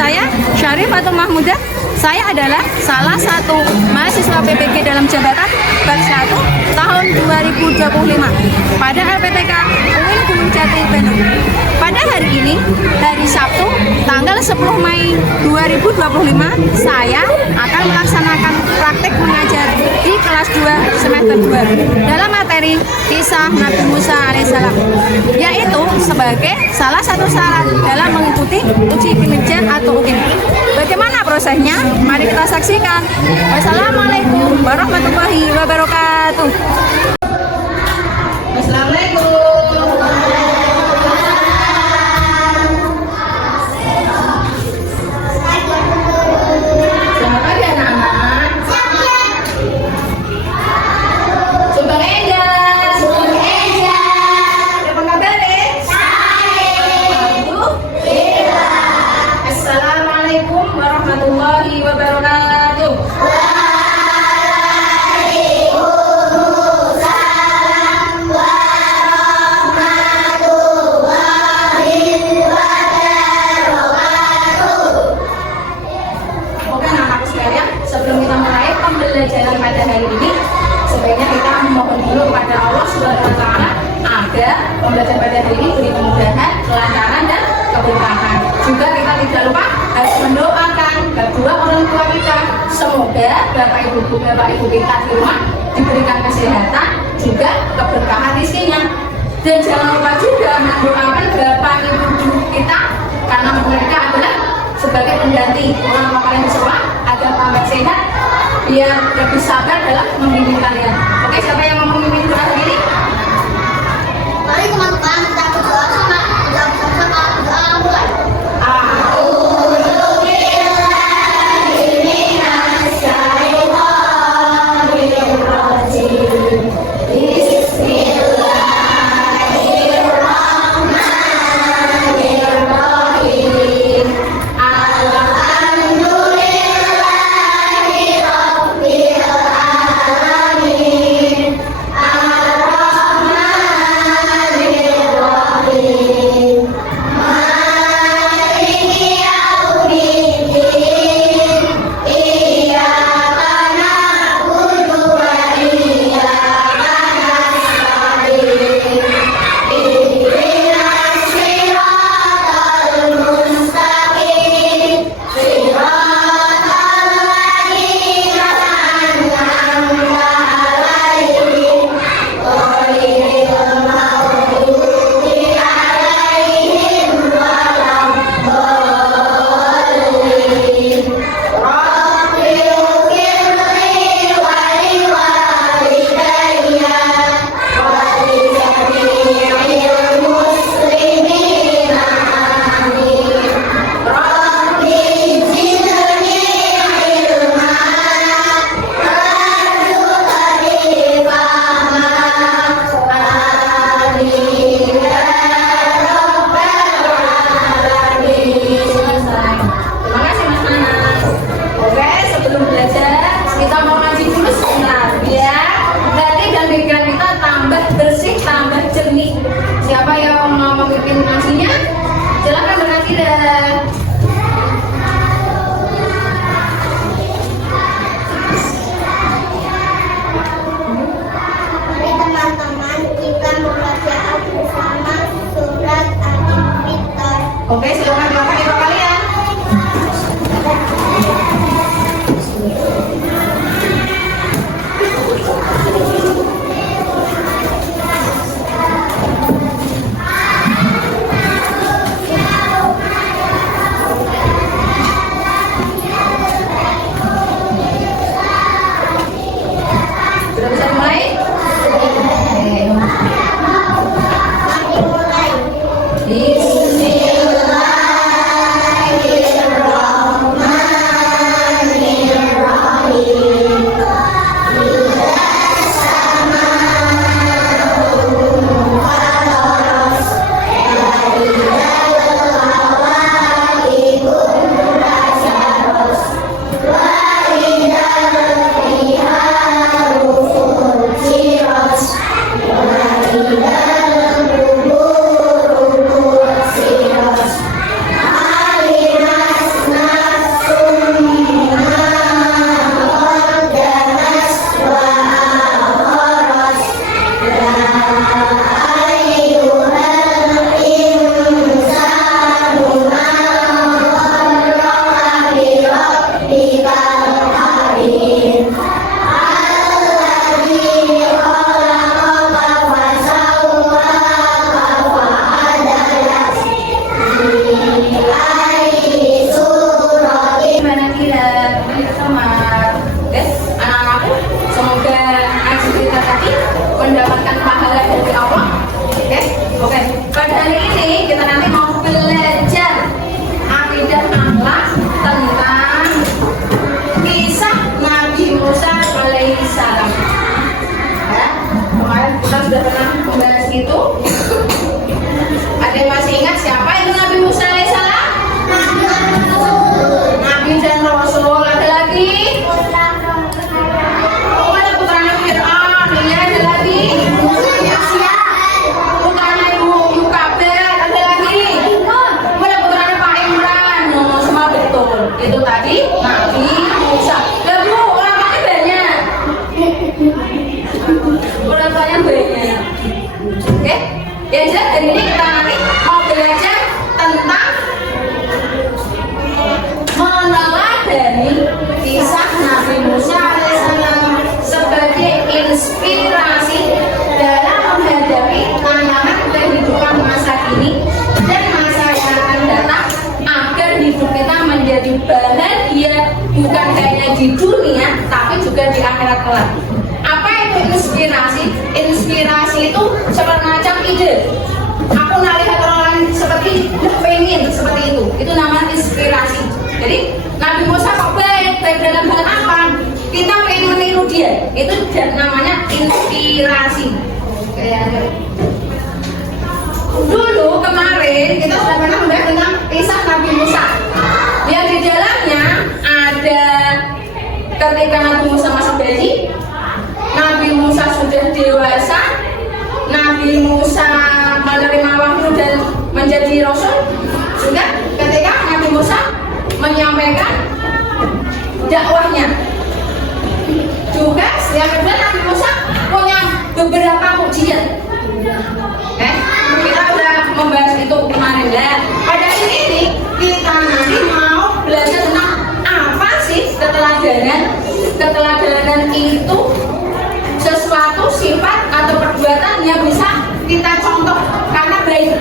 saya Syarif atau Mahmudah. Saya adalah salah satu mahasiswa PPG dalam jabatan batch 1 tahun 2025 pada LPTK UIN Gunung Jati Bandung. Pada hari ini, hari Sabtu, tanggal 10 Mei 2025, saya akan melaksanakan praktek mengajar di kelas 2 semester 2 dalam materi kisah Nabi Musa alaihissalam, yaitu sebagai salah satu syarat dalam mengikuti uji kinerja atau UKIM. Bagaimana prosesnya? Mari kita saksikan. Wassalamualaikum warahmatullahi wabarakatuh. Assalamualaikum. Pembelajaran pada hari ini, sebaiknya kita memohon dulu kepada Allah Subhanahu wa Ta'ala agar pembelajaran pada hari ini beri kemudahan, kelancaran dan keberkahan. Juga kita tidak lupa harus mendoakan kedua orang tua kita, semoga bapak ibu kita di rumah diberikan kesehatan, juga keberkahan rezekinya. Dan jangan lupa juga mendoakan bapak ibu kita, karena mereka adalah sebagai pengganti orang tua kalian di sekolah agar tambah sehat, biar lebih sabar dalam membimbing kalian. Oke, siapa yang mau memimpin doa ini? Mari teman-teman kita berdoa sama doa mulai. Muda, hari ini kita nanti mau belajar tentang meneladani kisah Nabi Musa alaihissalam sebagai inspirasi dalam menghadapi tantangan kehidupan masa kini dan masa yang akan datang, agar hidup kita menjadi bahagia bukan hanya di dunia tapi juga di akhirat kelak. Apa itu inspirasi? Inspirasi itu semacam ide. Aku melihat orang lain seperti pengen seperti itu namanya inspirasi. Jadi Nabi Musa kok baik dalam hal apa? Kita pengen meniru dia, itu namanya inspirasi. Dulu kemarin kita sudah pernah membahas tentang kisah Nabi Musa. Yang di dalamnya ada ketika Nabi Musa masih bayi, Nabi Musa sudah dewasa, Nabi Musa menerima wahyu dan menjadi rasul, juga ketika Nabi Musa menyampaikan dakwahnya. Juga yang kedua Nabi Musa punya beberapa mukjizat. Kita udah membahas itu kemarin ya. Pada ini kita nanti mau belajar tentang apa sih keteladanan. Keteladanan itu sesuatu sifat atau perbuatan yang bisa kita contoh karena baik.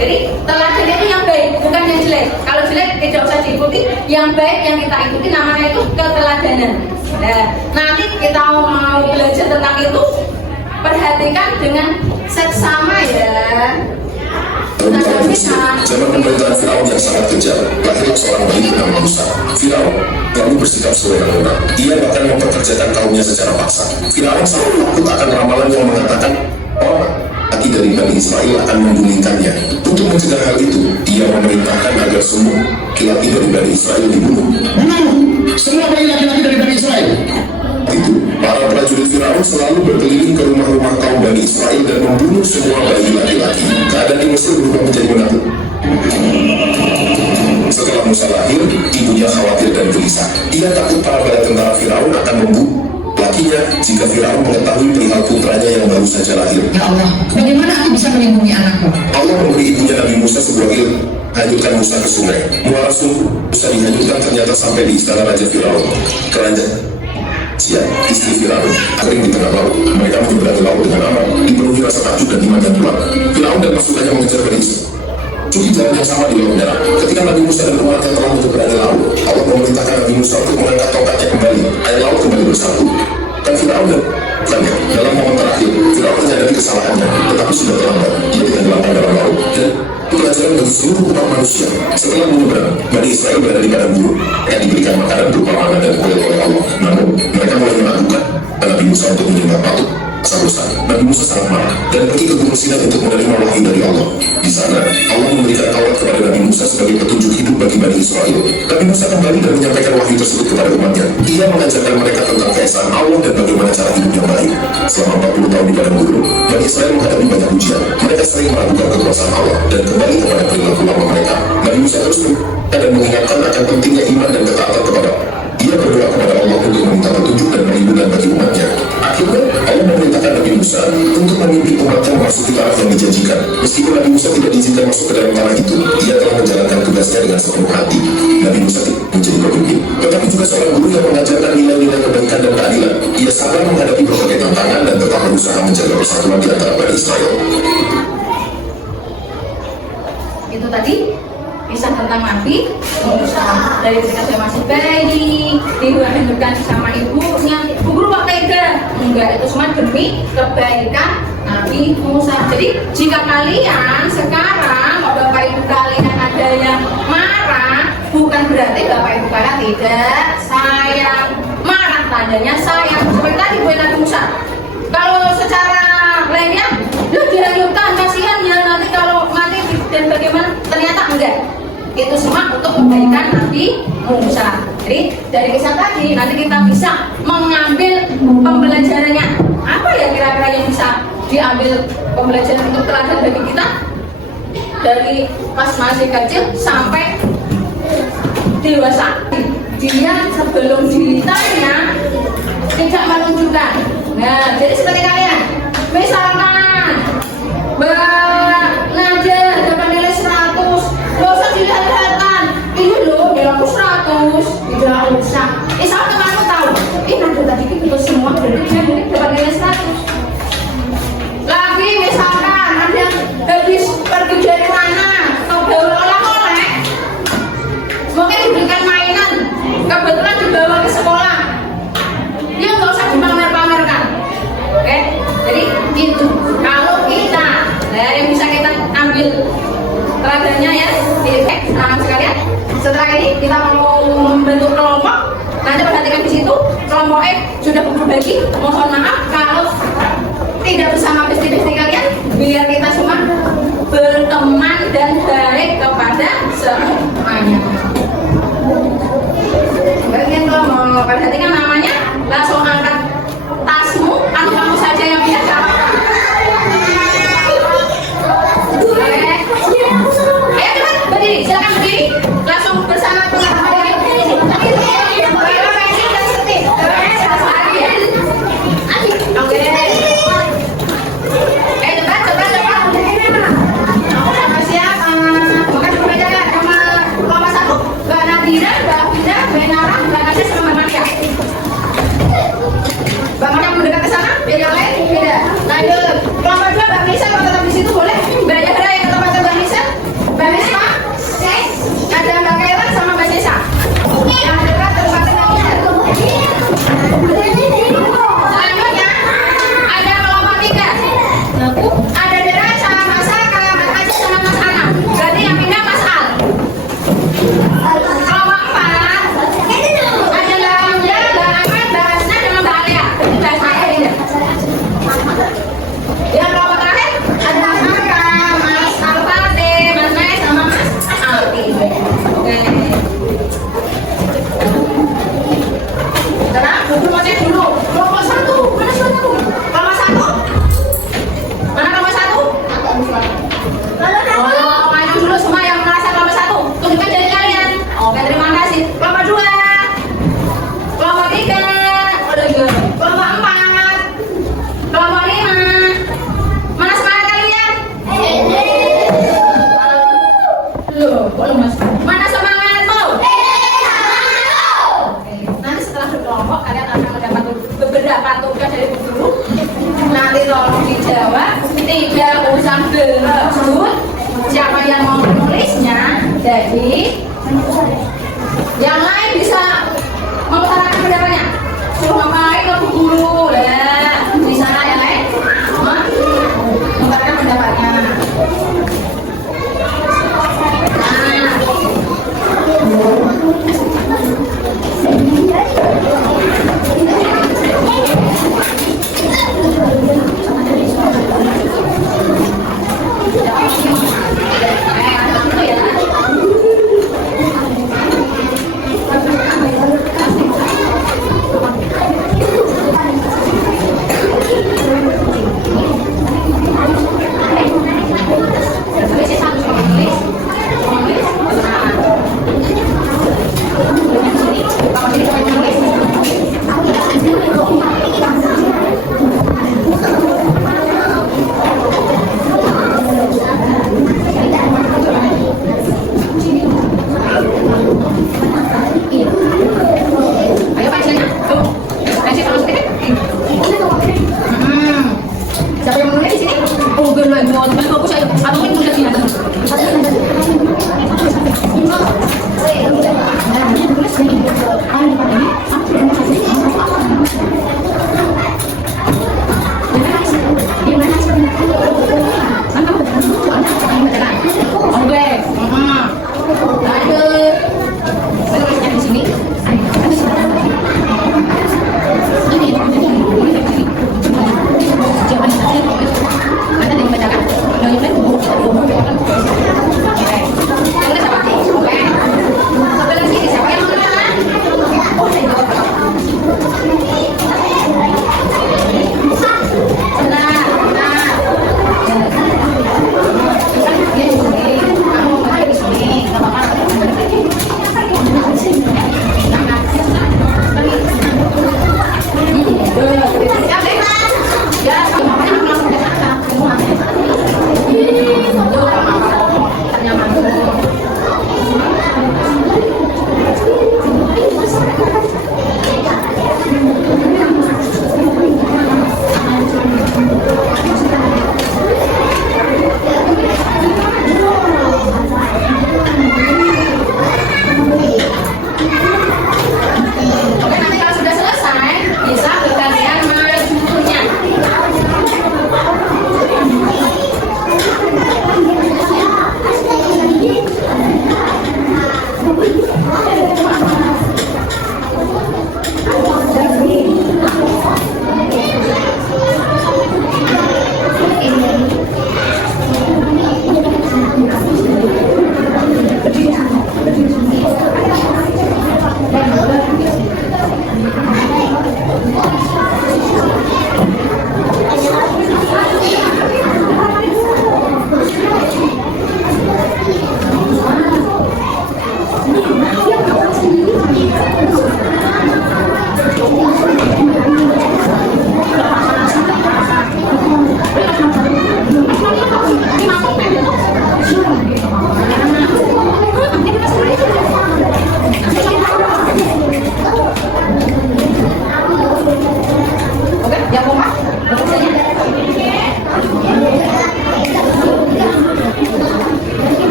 Jadi teladan itu yang baik, bukan yang jelek. Kalau jelek tidak usah diikuti. Yang baik yang kita ikuti namanya itu keteladanan. Nah, nanti kita mau belajar tentang itu. Perhatikan dengan seksama ya. Zaman pemerintahan Firaun yang sangat kejam, lahirlah seorang bayi bernama Musa. Firaun lalu bersikap sewenang-wenang. Ia bahkan memperkerjakan kaumnya secara paksa. Firaun selalu takut akan ramalan yang mengatakan orang laki dari Bani Israel akan membulingkannya. Untuk mencegah hal itu, ia memerintahkan agar semua laki-laki dari Bani Israel dibunuh. Bunuh semua bayi laki-laki dari Bani Israel. Itu, para prajurit Firaun selalu berkeliling ke rumah-rumah kaum Bani Israel dan membunuh semua bayi laki-laki. Keadaan di Mesir berubah menjadi menakut. Setelah Musa lahir, ibunya khawatir dan gelisah. Ia takut para bala tentara Firaun akan membunuh lakinya jika Firaun mengetahui perihal putranya yang baru saja lahir. Ya Allah, bagaimana aku bisa melindungi anakku? Allah memberi ibunya Nabi Musa sebuah ilmu. Hanyutkan Musa ke sungai. Muara sumur Musa dihanyutkan ternyata sampai di istana Raja Firaun. Kerajaan Siap, istri Firaun kering di tengah laut. Mereka menyeberangi laut dengan aman, dipenuhi rasa takjub dan iman dan pulang. Firaun dan pasukannya mengejar Bani Israil. Cukup jalan yang sama di Laut Merah. Ketika Nabi Musa dan umatnya telah menyeberangi laut, Allah memerintahkan Nabi Musa untuk mengangkat tongkatnya kembali. Air laut kembali bersatu. Dan Firaun dan bukannya, dalam momen terakhir, Firaun menyadari kesalahannya, tetapi sudah terlambat. Ia ditenggelamkan dalam laut dan pelajaran bagi seluruh umat manusia. Setelah menyeberang, Bani Israel berada di padang gurun yang diberikan makanan berupa manna dan kuil oleh Allah. Namun, mereka mulai meragukan Nabi Musa untuk menyembah patung. Saat Nabi Musa sangat marah dan pergi ke Gunung Sinai untuk menerima wahyu dari Allah. Di sana, Allah memberikan Taurat kepada Nabi Musa sebagai petunjuk hidup bagi Bani Israel. Nabi Musa kembali dan menyampaikan wahyu tersebut kepada umatnya. Ia mengajarkan mereka tentang keesaan Allah dan bagaimana cara hidup yang baik. Selama 40 tahun di padang gurun, Bani Israel menghadapi banyak ujian. Mereka sering meragukan kekuasaan Allah dan kembali kepada perilaku lama mereka. Nabi Musa terus dan mengingatkan akan pentingnya iman dan ketaatan kepada Allah. Ia berdoa kepada Allah untuk meminta petunjuk dan perlindungan bagi umatnya. Akhirnya, Allah memerintahkan Nabi Musa untuk memimpin umatnya memasuki tanah yang dijanjikan. Meskipun Nabi Musa tidak diizinkan masuk ke dalam tanah itu, ia telah menjalankan tugasnya dengan sepenuh hati. Nabi Musa menjadi pemimpin, tetapi juga seorang guru yang mengajarkan nilai-nilai kebaikan dan keadilan. Ia sabar menghadapi berbagai tantangan dan tetap berusaha menjaga persatuan di antara Bani Israel. Itu tadi kisah tentang Nabi Musa. Dari ketika saya masih bayi, dihidupkan sama ibunya. Bu guru kok tega? Enggak, itu semua demi kebaikan Nabi Musa. Jadi jika kalian sekarang bapak ibu kalian ada yang marah, bukan berarti bapak ibu kalian tidak sayang. Marah tandanya sayang. Seperti tadi Bu Nabi Musa. Kalau secara lainnya, lu dihanyutkan, kasihan ya nanti kalau mati dan bagaimana? Ternyata enggak. Itu semua untuk kebaikan Nabi Musa. Jadi dari kisah tadi nanti kita bisa mengambil pembelajarannya. Apa ya kira-kira yang bisa diambil pembelajaran untuk teladan bagi kita dari pas masih kecil sampai dewasa? Dia sebelum ditanya tidak menunjukkan. Nah, jadi seperti kalian, misalkan Mbak Nadia dapat nilai 100. Gak usah dilihat-lihatan. Ini loh, nilai aku 100. Tidak usah. Sama temanku tahu. Nadia tadi itu semua berdua dapat nilai 100. Lagi misalkan ada habis pergi dari mana, atau bawa oleh-oleh, mungkin diberikan mainan, kebetulan dibawa ke sekolah, dia nggak usah dipamer-pamerkan. Oke, jadi itu kalau kita yang bisa kita ambil teladannya ya. Oke, teman-teman sekalian, setelah ini kita mau membentuk kelompok. Nanti perhatikan di situ kelompok sudah berbagi. Mohon maaf kalau tidak bersama besti-besti kalian, biar kita semua berteman dan baik kepada semuanya. Bagian kalau mau perhatikan namanya, langsung angkat tasmu atau kamu saja yang biasa. Ayo cepat berdiri, silakan berdiri, langsung bersama teman-teman. Mbak Maria mendekat ke sana, biar yang lain beda. Lanjut. Kelompok 2, Mbak Nisa kalau tetap di situ boleh. Mbak Yahra yang ke tempat Mbak Nisa. Mbak Nisma, ada Mbak Kaila sama Mbak Nisa. Yang dekat ke tempat Mbak Nisa. Selanjutnya ada kelompok 3. Ada Dera sama Mas Saka, Mas Aji sama Mas Ana. Berarti yang pindah Mas Al. Kelompok 4 ada Mbak Amda, Mbak Ahmad, Mbak Hasna sama Mbak Alia. Mbak saya ini. Yang kelompok terakhir ada Mas Maka, Mas Alfate, Mas Nes sama Mas Alfi. Oke. Sekarang duduk masih dulu. Kelompok 1, mana suaraku? Kelompok 1. Mana kelompok 1? Oh, maju dulu semua yang merasa kelompok 1. Tunjukkan jari kalian. Oke, terima kasih. Kelompok 2. Kelompok 3. Kelompok 4. Kelompok 5. Mana semangat kalian? Loh, kok lemas? Mana semangatmu? Oke, nanti setelah berkelompok kalian akan mendapat beberapa tugas dari guru. Nanti tolong dijawab, tidak usah berebut. Siapa yang mau menulisnya, jadi yang lain bisa mengutarakan pendapatnya. Suruh ngapain ke guru lah di sana yang lain mengutarakan pendapatnya.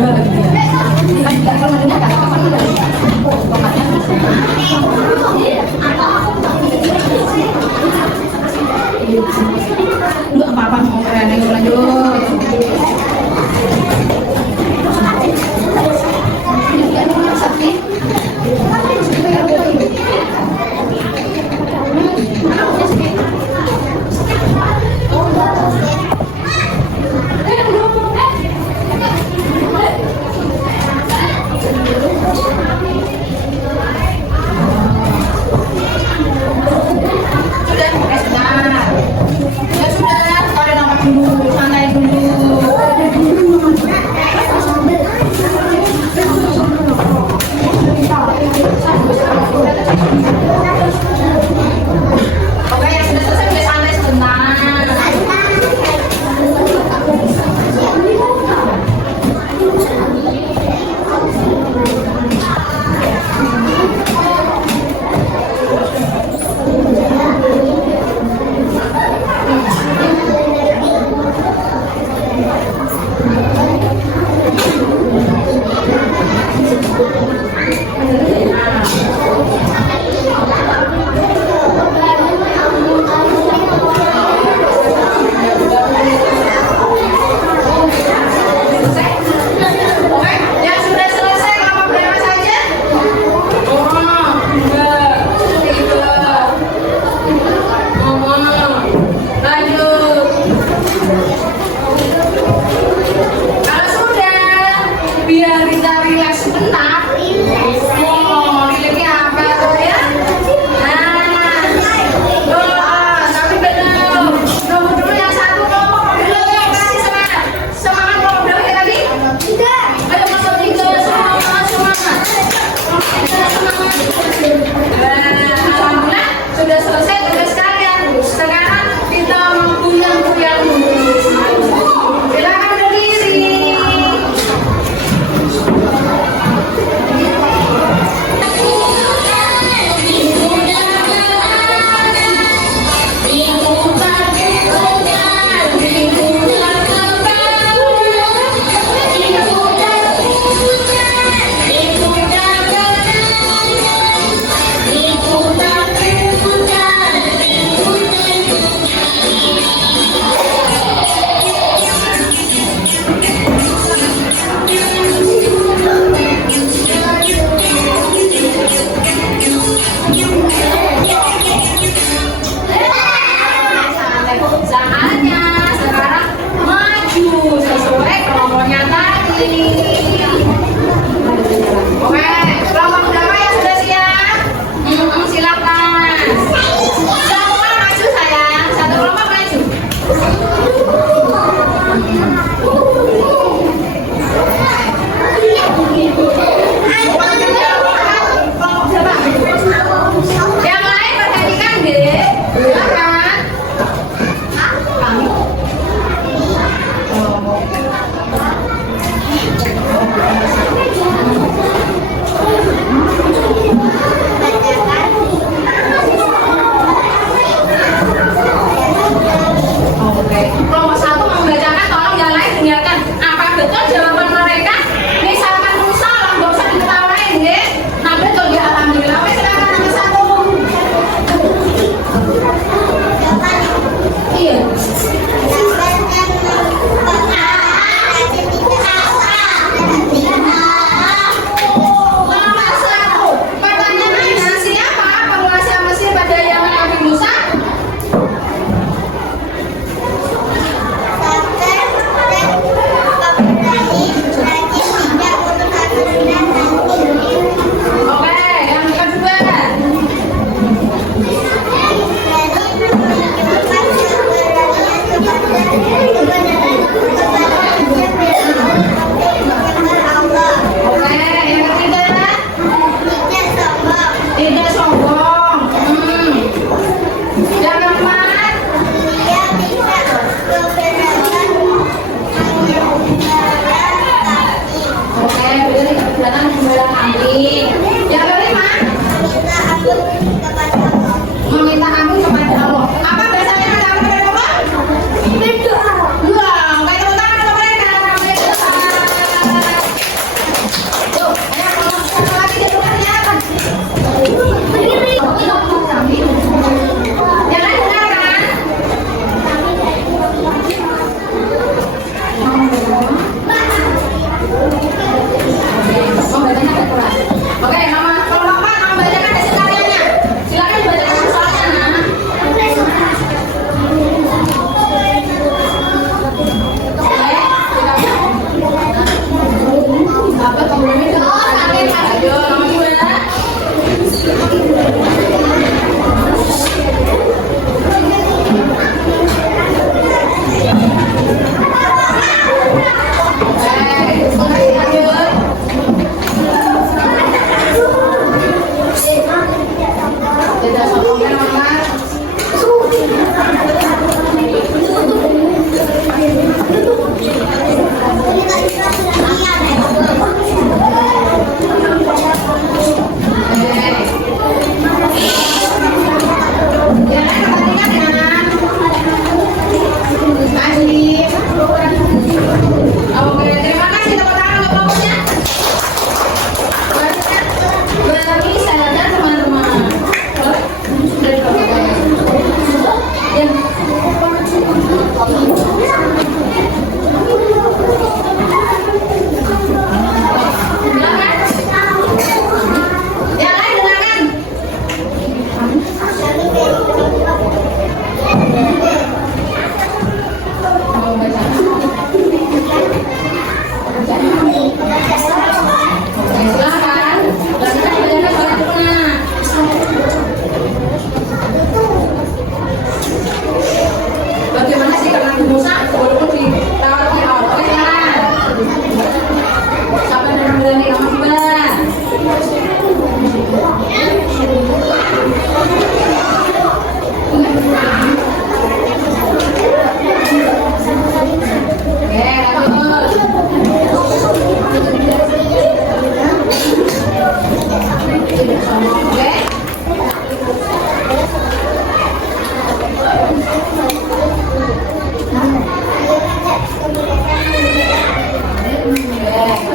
Lu apa-apa mau keren lanjut.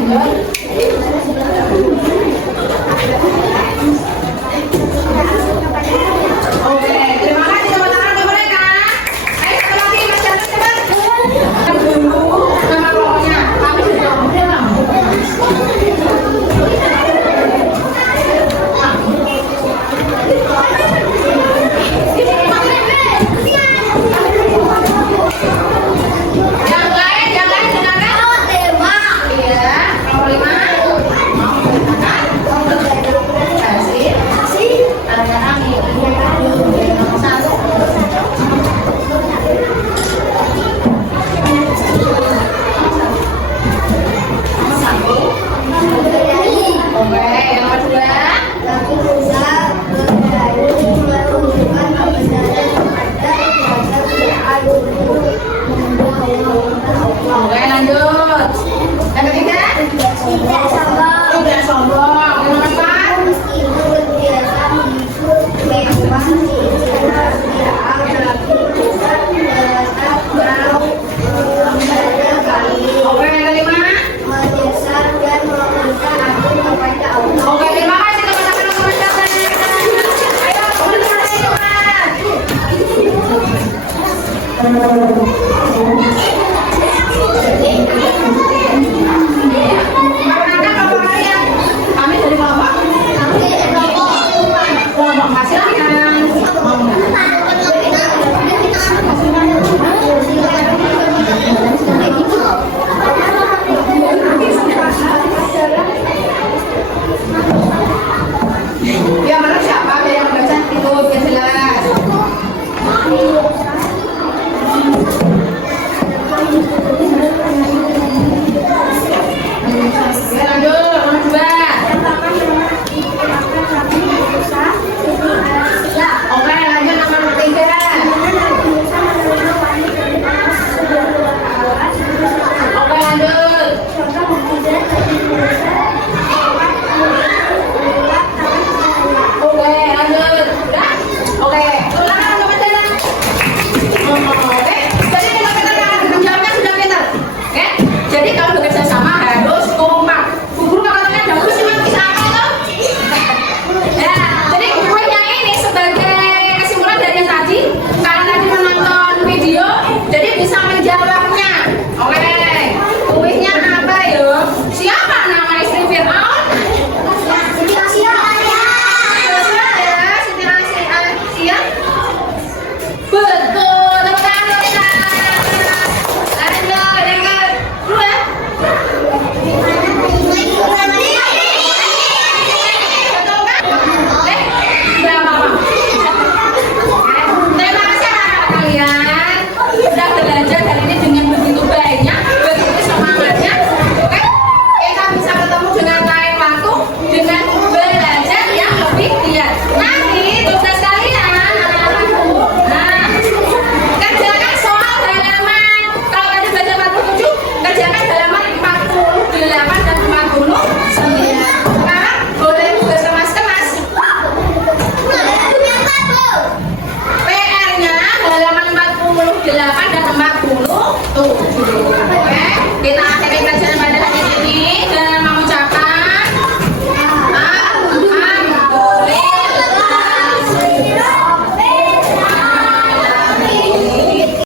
Ramadan